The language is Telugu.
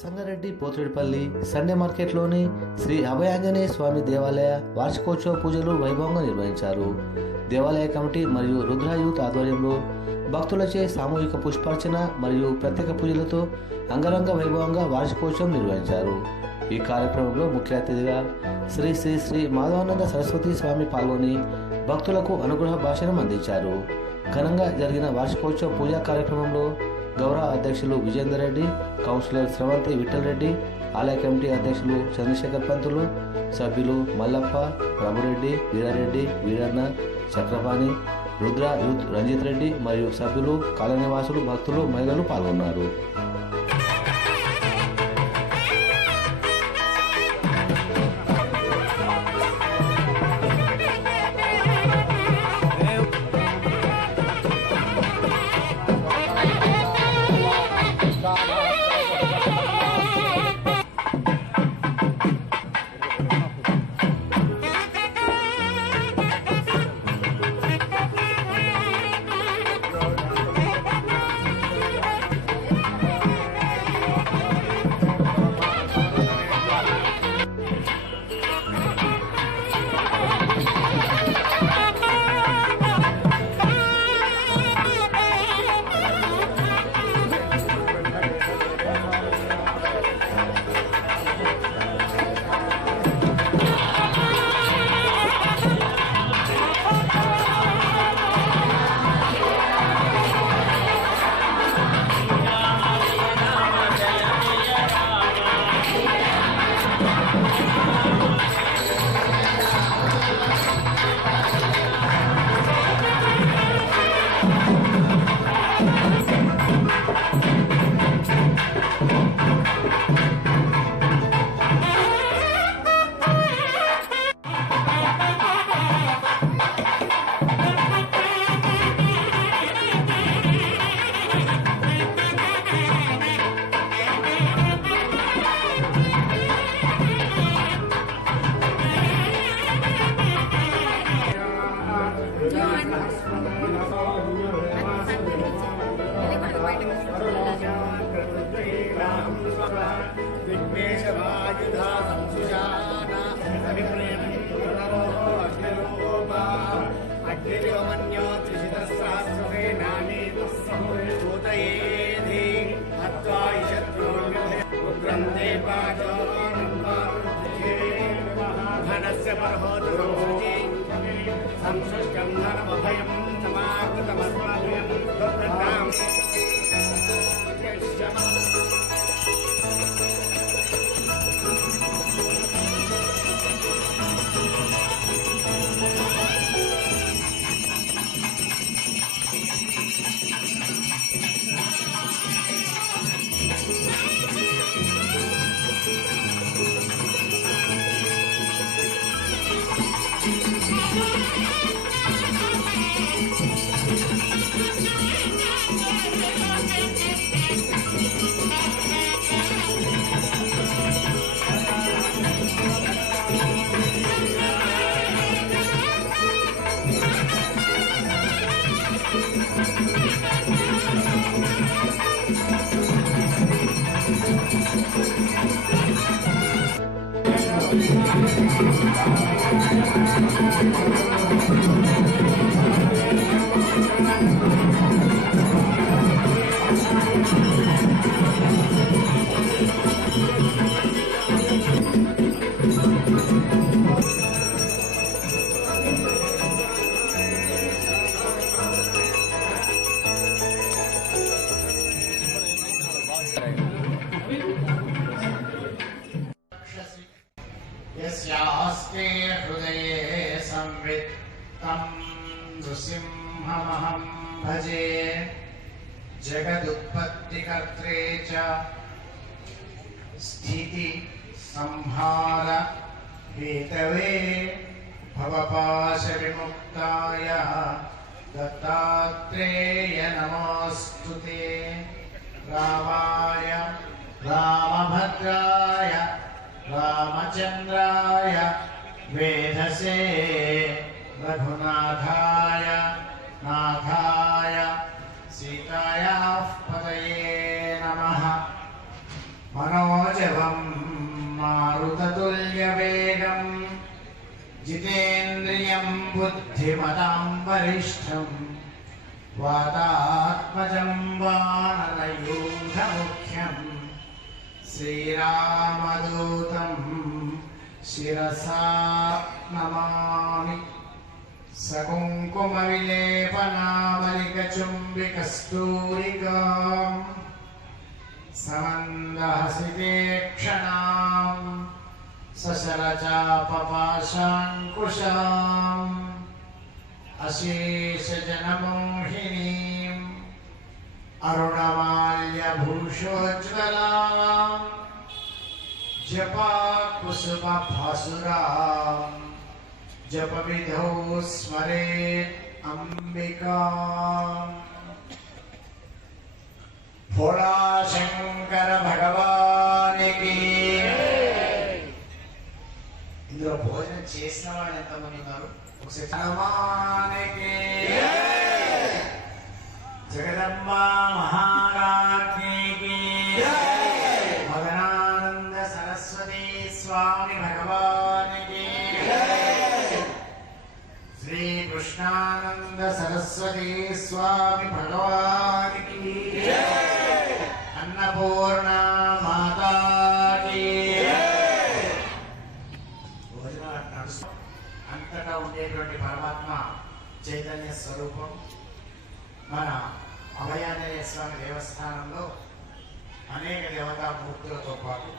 సంగారెడ్డి పోతిరెడ్డిపల్లి సండే మార్కెట్లోని శ్రీ అభయాంజనేయ స్వామి దేవాలయ వార్షికోత్సవ పూజలు వైభవంగా నిర్వహించారు. దేవాలయ కమిటీ మరియు రుద్ర యూత్ ఆధ్వర్యంలో భక్తులచే సామూహిక పుష్పార్చన మరియు ప్రత్యేక పూజలతో అంగరంగ వైభవంగా వార్షికోత్సవం నిర్వహించారు. ఈ కార్యక్రమంలో ముఖ్య అతిథిగా శ్రీ శ్రీ శ్రీ మాధవానంద సరస్వతి స్వామి పాల్గొని భక్తులకు అనుగ్రహ భాషణం అందించారు. ఘనంగా జరిగిన వార్షికోత్సవ పూజా కార్యక్రమంలో గౌరవ అధ్యక్షులు విజేందర్ రెడ్డి, కౌన్సిలర్ స్రవంతి విఠల్ రెడ్డి, ఆలయ కమిటీ అధ్యక్షులు చంద్రశేఖర్ పంతులు, సభ్యులు మల్లప్ప, ప్రభురెడ్డి, వీరారెడ్డి, వీరన్న, చక్రపాణి, రుద్ర యూత్ రంజిత్ రెడ్డి మరియు సభ్యులు, కాలనీవాసులు, భక్తులు, మహిళలు పాల్గొన్నారు. यस्यास्ते हृदये संवित्तं नृसिंहमहं भजे जगदुत्पत्तिकर्त्रे च स्थिति संहार हेतवे भवपाशविमुक्ताय दत्तात्रेय नमोऽस्तुते रामाय रामभद्राय रामचन्द्राय वेधसे रघुनाथाय नाथाय सीतायाः पतये नमः। మనోజవం మారుతతుల్యవేగం జితేంద్రియం బుద్ధిమతాం వరిష్టం వాతాత్మజం వానరయూథముఖ్యం శ్రీరామదూతం శిరసా నమామి. సకుంకుమవిలేపనామలికచుంబికస్తూరికాం సమందహసితేక్షణాం సశరచాపపాశాంకుశాం అశేషజనమోహినీం అరుణమాల్యభూషోజ్వలాం జపాకుసుమభాసురాం జపవిధౌ స్మరేత్ అంబికాం. భోళా శంకర భగవానికి. ఇందులో భోజనం చేసిన వాళ్ళు ఎంతమంది ఉన్నారు? భగవానికి. జగదంబ మహారాజ్ఞికి. మదనానంద సరస్వతి స్వామి భగవానికి. శ్రీ కృష్ణానంద సరస్వతి స్వామి భగవానికి. అన్నపూర్ణ మాతాకి. అంతటా ఉండేటువంటి పరమాత్మ చైతన్య స్వరూపం మన అభయాంజనేయ స్వామి దేవస్థానంలో అనేక దేవతామూర్తులతో పాటు